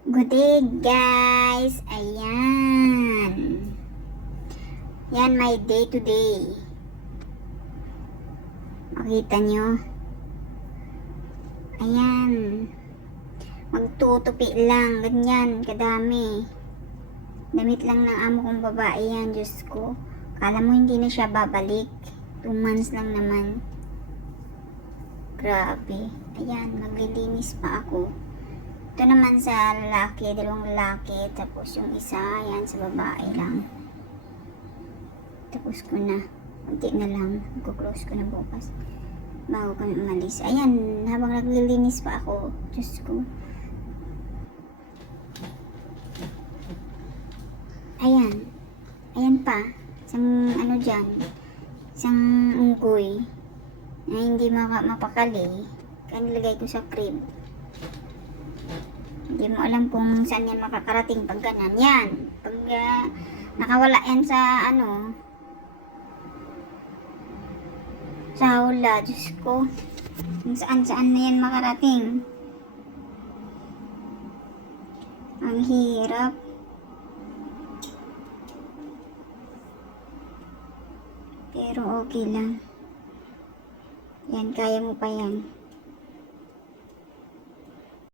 Good day, guys! Ayan. Yan, my day to day. Makita nyo? Ayan. Magtutupi lang. Ganyan, kadami. Damit lang ng amo kong babae yan, Diyos ko. Kala mo hindi na siya babalik. Two months lang naman. Grabe. Ayan, maglilinis pa ako. Ito naman sa lalaki, dalawang lalaki. Tapos yung isa, yan sa babae lang. Tapos ko na. Kunti na lang. Mag-close ko na bukas. Bago kami umalis. Ayan, habang naglilinis pa ako. Diyos ko. Ayan. Ayan pa. Isang ano dyan. Isang unggoy. Na hindi mapakali. Kaya nilagay ko sa crib. Hindi mo alam kung saan yan makakarating pag ganyan. Yan. Pag ah, nakawala yan sa ano. Sa hula. Diyos ko. Kung saan saan na yan makarating. Ang hirap. Pero okay lang. Yan, kaya mo pa yan.